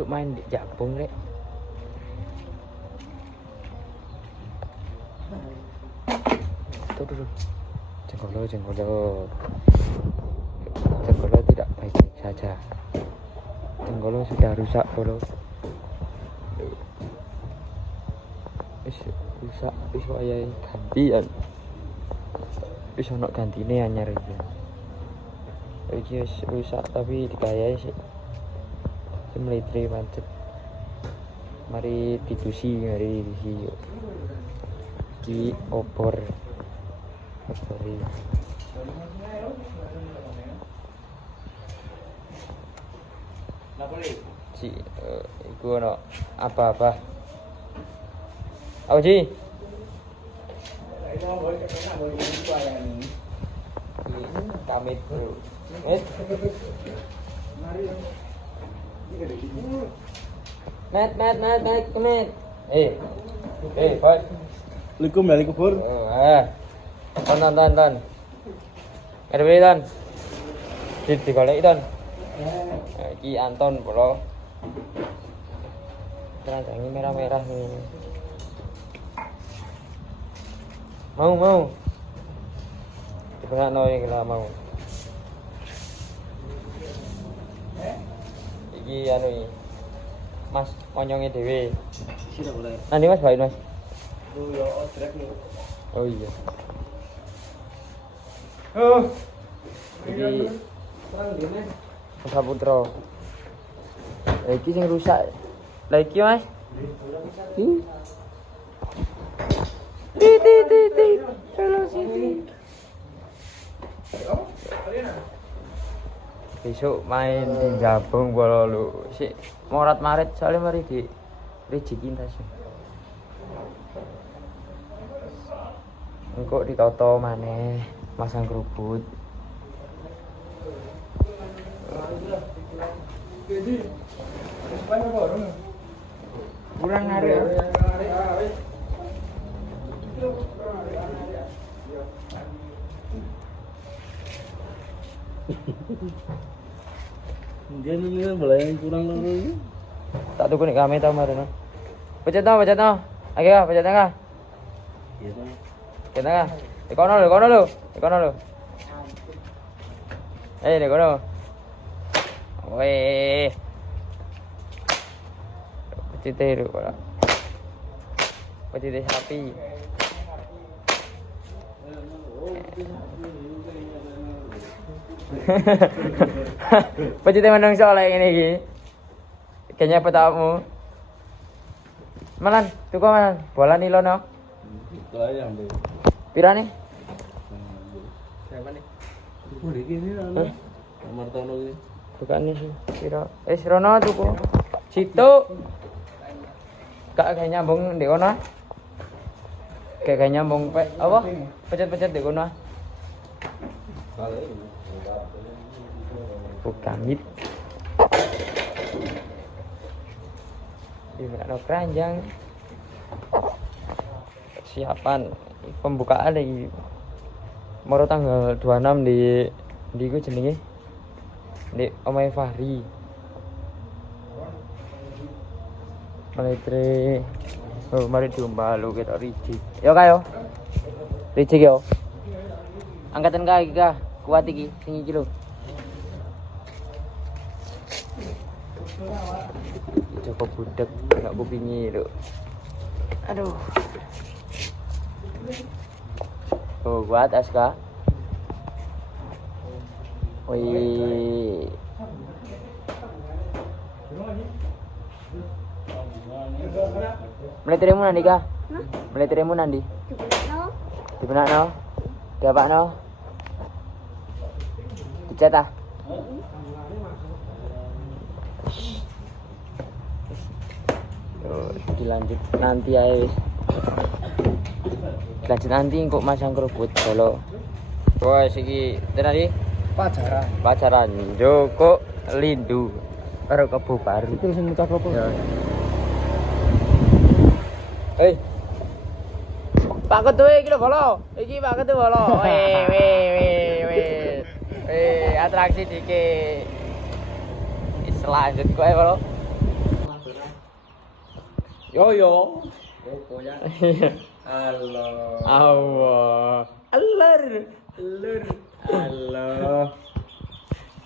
besok main di Jabung rek. Tuh. Jenggolo tidak baik-baik saja. Jenggolo sudah rusak bro. Rusak wis wayahe gantian. Wis ono gantine anyar iki. Iki wis rusak tapi digayai sih. Semlitri pancet. Mari didusi yuk. Di opor. Opori. Si iku ono apa-apa. Apa Ji? Kamit bro. Met, kamit. Boy. Assalamualaikum Pur. Ton. Ada beli ton. Digoleki ton. Iki Anton bro. Keranjangnya merah-merah nih. Mau. Dipenakno iki lah mau. Iki anu iki. Mas onyonge dhewe. Sira boleh. Nanti Mas baik Mas. Lu yo otrek lu. Oh iya. Iki Terang dene. Saputra. Iki sing rusak. Lah iki Mas. Ti. Kalau sini. Besok main di Jabung bola lu. Sik morat marit soalnya mari di rezeki tas. Engko ditoto maneh masang keruput. Kurang arek. Dia ini boleh kurang loro iki. Tak tuku nek kami ta marene. Pecet no. Ayo pecet tengah. Iya ta. Pecet tengah. Di kono lho. Di kono. Weh. Pecet itu ora. Pecet sapi. Pecet menungso lek ngene iki. Kayaknya petamu. Malan, tuku malan. Bola nilono. Layang deh. Pira nih? Siapa nih? Oh, iki ini ana. Nomor tono iki. Bukan nih sih. Pira? Rono tuku. Situ. Kak kayak nyambung di kono. Kayak nyambung apa? Pecet-pecet di kono. Bukan mit. Di mana keranjang? Persiapan pembukaan lagi. Moro tanggal 26 di ku jenenge. Di omahe Fahri. Mari diumbah lu kita Riji. Yo kayo. Riji yo. Angkatan kaki ka, kuat iki sing iki lho. Joko budak enggak kupingi lho. Aduh. Oh, kuat Aska. Wih. Meletiremu nanti kah? Meletiremu nanti? Di Benakno? Di Apakno? Dicat ah? Dilanjut nanti aja. Dilanjut nanti kok masang keruput kalau. Wah, siki tadi pacaran Joko Lindu karo Kebo Baru. Itu sing muka apa? Hei. Pak Ketua iki lho bolo. Iki Pak Ketua bolo. Atraksi dikit. Selanjut kowe bolo. Yo yo. Opo ya. Allah. Allah. Alur. Alur. Allah.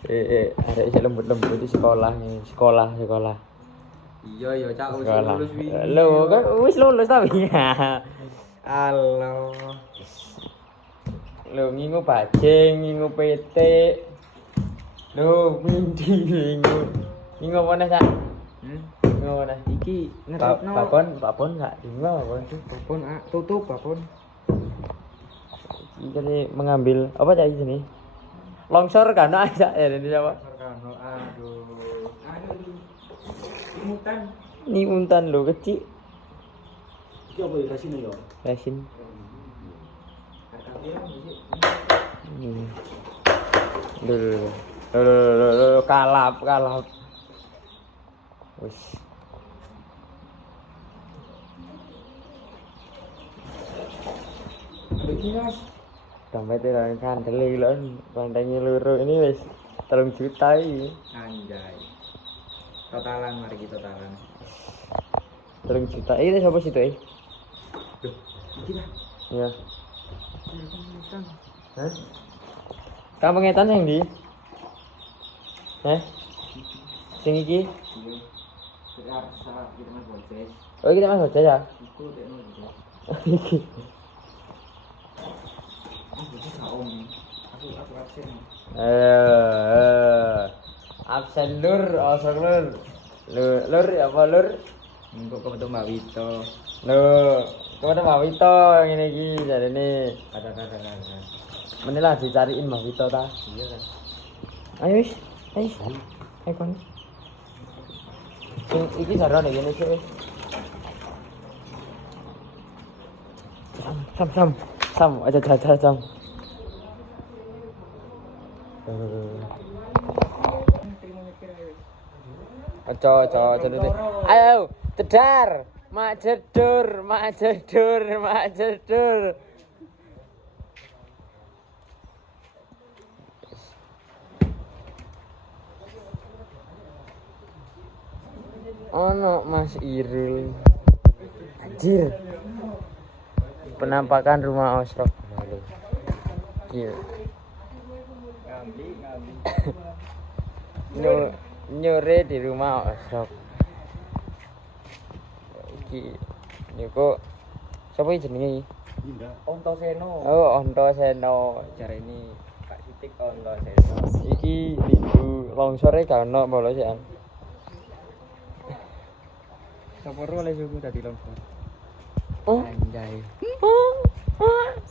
Ada isi lembut-lembut di sekolah nih. Sekolah. Iya ya cak wis Sekolah. lulus wingi. Lo kan wis lulus tapi. Allah. Lo ngingu bajing, ngingu petik. Lo mindi ngingu. Ngingu apa nih, Sak? Ngingu apa nih? Iki ngerepno. Babon enggak? Ngingu babon tuh. Babon tutup babon. Ini mengambil apa cak di sini? Longsor kan aja ya ini apa? Sorkano aduh. Imutan. Ini untan lo kecil. Iki apa ya kasine ya? Resin. Duh, kalap. Wis. Iki Mas. Dompet orang kan delilon pandangnya luru ini wis 3 juta iki. Anjay. Totalan mari kita totalan. 3 juta. Ini siapa situ Duh, iki lah. Ya. Imutan. Hah? Kamu ngetan yang di? Sing iki? Iya. Terasa kita mas boces. Oh, kita mas hotel ya? Iku tekno boces. Iki. Boces gak om. Aku absen. Absen lur, osok lur. Lur apa lur? Engko ketemu Mbak Wito. Lur, kepada Mbak Wito yang ini iki jarene. Ada. Menilah dicariin Mbak Wito ta. Iya kan. Ayo wis. Ayo kon. Sing iki jarane ngene sik wis. Sam, aja sam. Ojo dulu. Ayo, cedar. Mak jedur. Ono Mas Irul. Anjir. Penampakan rumah Osrok. Gila. Nyore di rumah Osrok. Iki niku sapa jenenge iki? Ontoseno. Oh, Ontoseno. Cara ini Kak Sitik Ontoseno. Iki lidu longsore gak ono bolos ya. Saporo oleh suku dadi longsor. Oh, Anjay.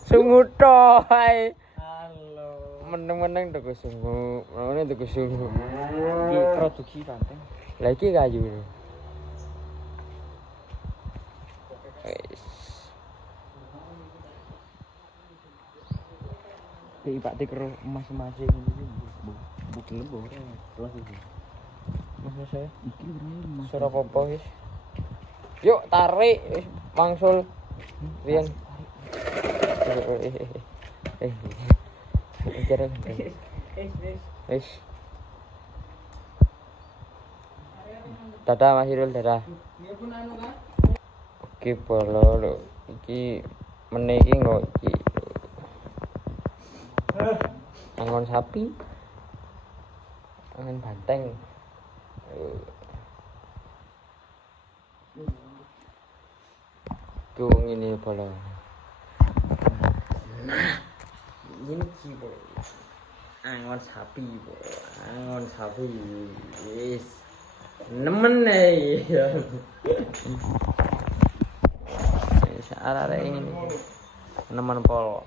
sungu to ae. Halo. Meneng-meneng tuku sungu. Meneng tuku sungu. Iki produksi pantai. Lah iki kayu. Wis. Iki Pak Tikro masing-masing iki. Bu gelem ora kelas iki. Mas saya. Iki berapa? Suara apa wis? Yuk tarik wis mangsul. Rian. Kira. Wis. Dadah Mas Irul, dadah. Oke, bolo lho. Iki meneh iki kok iki. Angon sapi. Angon banteng. Tuh ini bolo. Nah, ini bolo. Angon sapi, bolo. Angon sapi. Wis. Nemen ya. Arek ini nemen pol.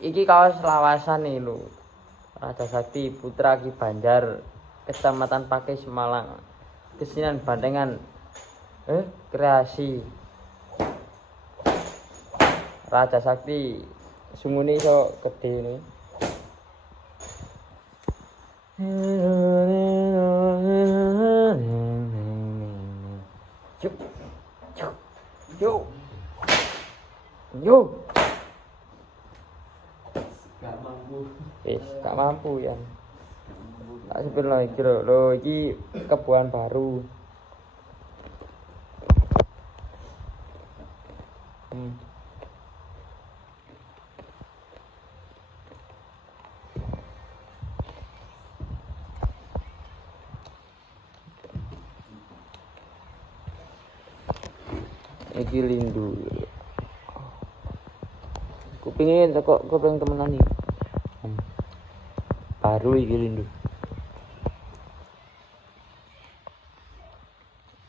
Iki kaos lawasan nih lho. Raja Sakti Putra Ki Banjar, Kecamatan Pakis Malang. Kesinan Bandengan. Kreasi. Raja Sakti sungune iso gede ini. Yo. Gak mampu ya. Tak sepil lah iki lho. Lho iki kebuan baru. Iki lindu. Kupingin kok pengen temenan iki. Baru iki lindu.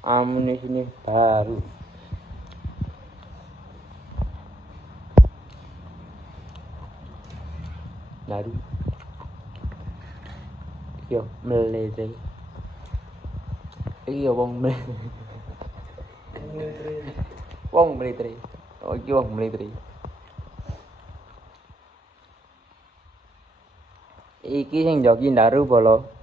Amunisinya baru. Baru. Yo melete. Iki yo wong melete. Wong melete. Oh iki wong melete. Iki sing joki ndaru bolo.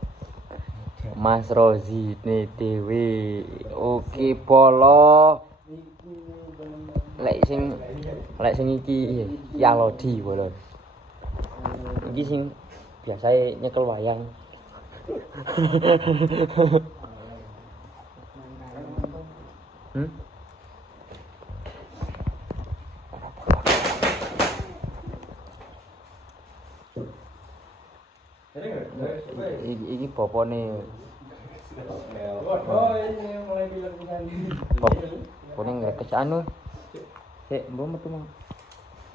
Mas Rozi ne dhewe. Oke bolo. Lek sing iki Yalodi bolo. Iki sing biasae nyekel wayang. Iki bapane. Ini mulai dilakukan. Bapane ngrekes anu. Sik, mbok metu mah.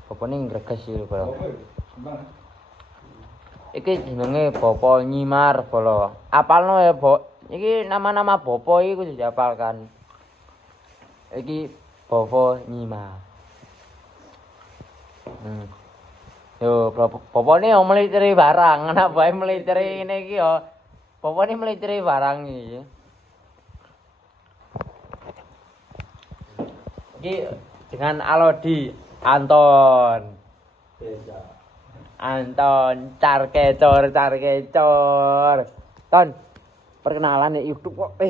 Bapane ngrekes iki lho. Iki jenenge Bapak Nyimar bolo. Apalno ya, Bok. Iki nama-nama bapak iki kudu dihafalkan. Iki Bapak Nyimar. Yo, bapakne yo mliteri barang, anak bae mliteri ngene iki yo. Bapakne mliteri barang iki. Iki dengan Alodi Anton. Anton Carkecor. Ton, perkenalan di YouTube kok.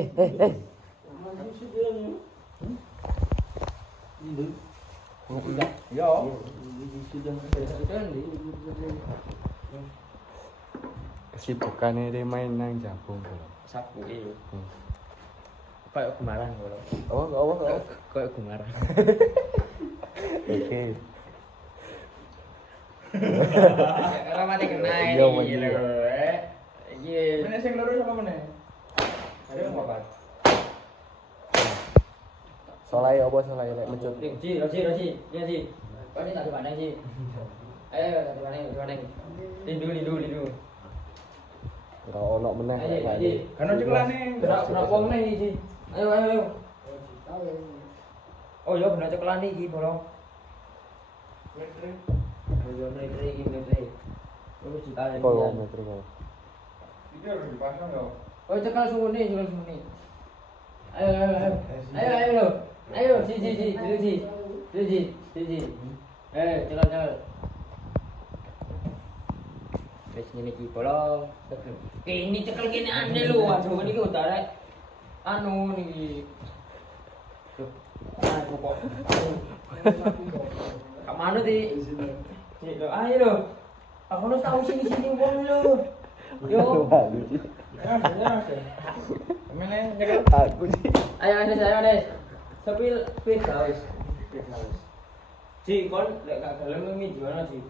Yo. Kesibukannya dia main nang Jabung. Sapu iki. Kayak gumaran kok. Oh. Kayak gumaran. Oke. Ora mati kena Iya, iki iya. lho. Iki Mana sing loro sama mana? ada apa? Solai apa solai lek mecut. Roji. Iya, Ji. Kok ini tak dipandang, Ji? Ayo, tak dipandang. Lindu. Ora ono meneh. Ayo, Ji. Kan cekelane. Gerak wong nih, Ji. Ayo. Oh, yo bener cekelan iki, Bro. Ayo, metri. Terus dikali. Kalau meter kok. Iki harus dipasang yo. Oh, cekal sumune. Ayo, Ji. Cekal. Wis ngene iki polo. Ini cekel kene ane lho, aduh niki utara. Anu niki. Aduh kok. Kamano di? Ayo lho. Aku nu tahu sini wong lho. Yo. Ya. Mana nyekel? Aku sih. Ayo. Sepil guys. Ji, kon lek gak gelem mi juana Ji.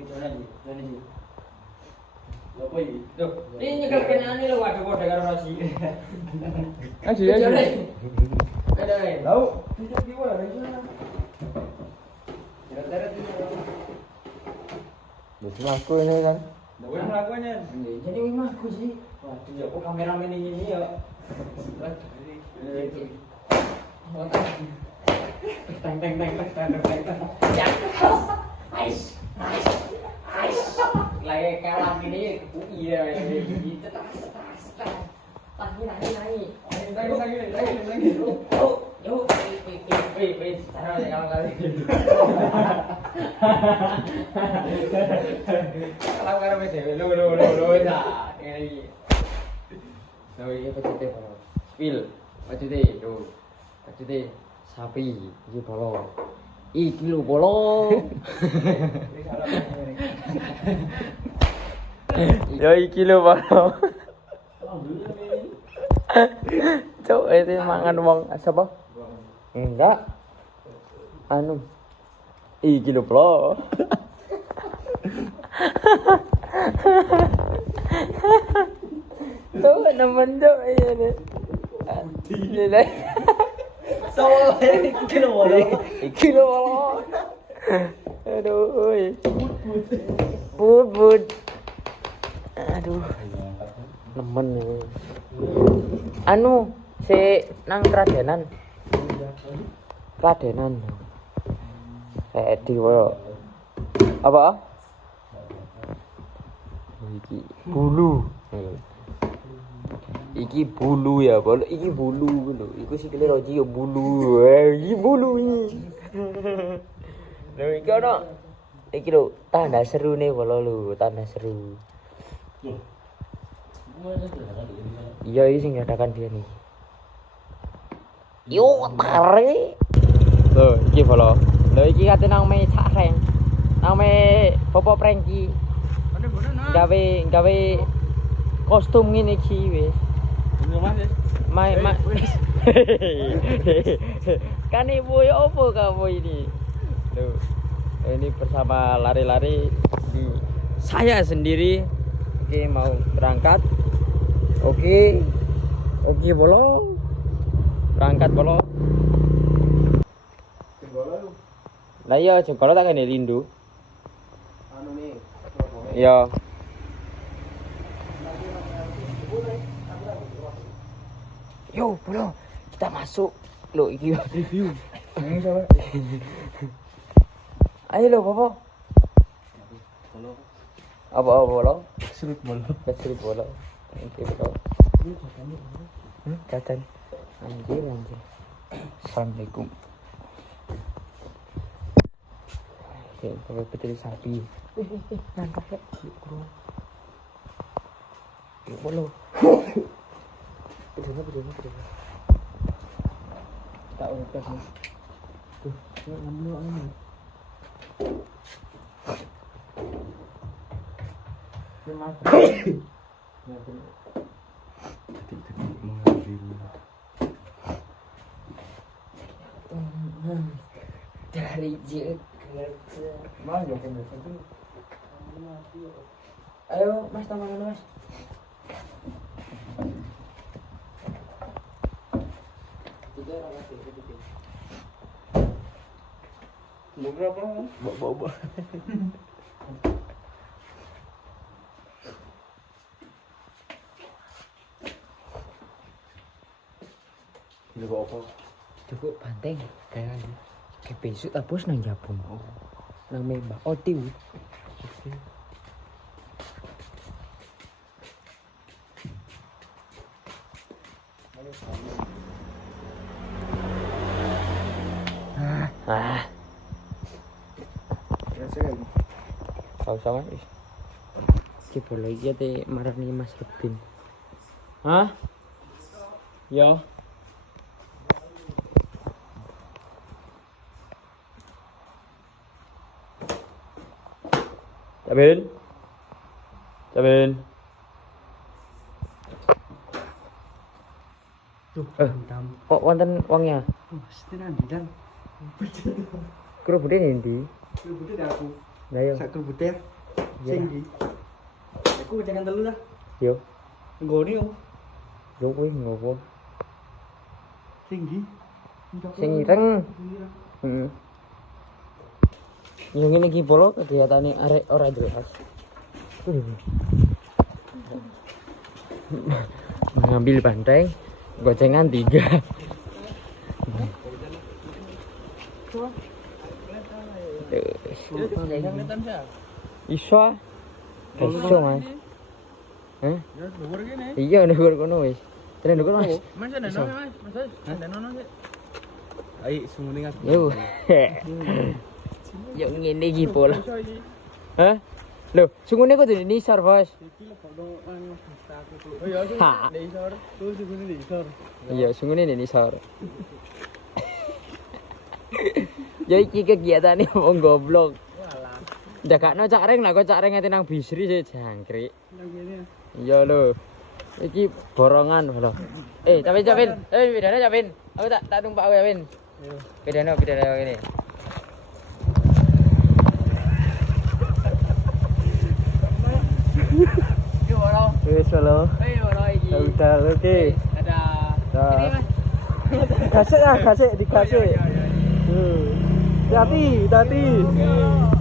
Lopo iki? Loh, ini nyekel kenane lho waduh padha karo Roji. Aji. Ada. Tahu? Tidak kiwa ya. Kira-kira Wis aku ini kan. Dewe melakukannya. Jadi wih aku sih. Waduh ya kok kameramen ini ya. Teng. Ya. Ais. Lagi kalah gini iya ini tetas. Lagi. Lagi. Yo. Wait. Cara kalau kali. Kalau karo wis lo ya. Ini. So iki pecete bolo. Pil. Pecete yo. Pecete sapi iki bolo. Iki lho bolo. Yo iki lho bolo. Cuk, itu mangan wong sapa? Enggak. Anu. Iki lho, Bro. Tuh, nemen cuk ini. Ini. Sao iki lho wala. Iki lho. Aduh. Bud. Aduh. Nemen ini. Anu, si nang Kradenan. Kradenan. Di koyo. Apa? Iki bulu. Iki bulu ya, Bol. Iki bulu lho. Iku sikile Roji yo bulu. Iki bulu iki. Lho iki ono. Iki lho, tanda serune Bol lho, tanda seru. Iya, iki sing ngadakan dia nih. Yo, tarik. Loh, iki Bol. Lho iki kate nang me careng. Nang me Popo Prengki. Gawe kostum ngene iki wis. Mai. Kan ibu ya apa kamu ini? Loh, ini bersama lari-lari di saya sendiri. Oke, mau berangkat. Oke, Bolo. Berangkat Bolo. Lah iya, jengkol tak kene rindu. Anu nih. Iya. Yo, Bro, kita masuk. Loh, iki review. Ayo lo, Bobo. Apa Bolo? Serut bola. Kesrit Bolo. Oke, Bro. Cacan. Anjir. Assalamualaikum. Oke, kalau putri sapi. Nangkap ya, Bro. Yuk, Bolo. Pedana. Tak urutkan nih. Tuh, ngambil anu. Dari Jakarta. Mau ya kan itu. Ayo, Mas, taman Mas. Berapa? Bawa. Ini bawa apa? Cukup banteng kayaknya. Kayak besok abos nang Jabung. Nang Mbak Otiu. Kau sama is. Si Bolo iki ate marani Mas Rebin. Hah? Yo. Cabin. Tuh, Kok wonten wongnya? Mesti nanti dan. Kerubute ndi? Kerubute aku. Lah yo. Sak kerubute. Sing ndi? Aku jangan telu lah. Yo. Nggone yo. Yo kuwi ngopo? Sing ndi? Sing ireng. Heeh. Yo ngene iki Bolo kegiatane arek ora jelas. Mengambil banteng, gocengan 3. Iso. Iso, Mas. Hah? Iya, ndukur kono wis. Tenan ndukur, Mas. Mas ada nono, Mas. Mas ada nono sih. Ayo sumune ngas. Yo. Yo ngene iki Bolo. Hah? Loh, sungune kok dene nisor, Bos. Iki lho padha anu aku tuh. Oh iya, sing isor. Tuh sing di isor. Iya, sungune dene nisor. Ya iki kegiatane wong goblok. Walah. Jagakno cak reng lah kok cak reng ate nang bisri sih jangkrik. Nang kene. Iya lho. Iki borongan lho. Capin. Bedane capin. Aku tak tumpak aku capin. Bedane ngene. Yo boro. Wis lho. Boro iki. Udah oke. Ada. Dah. Ini Mas. Gasik dikasih. Iya. Hati.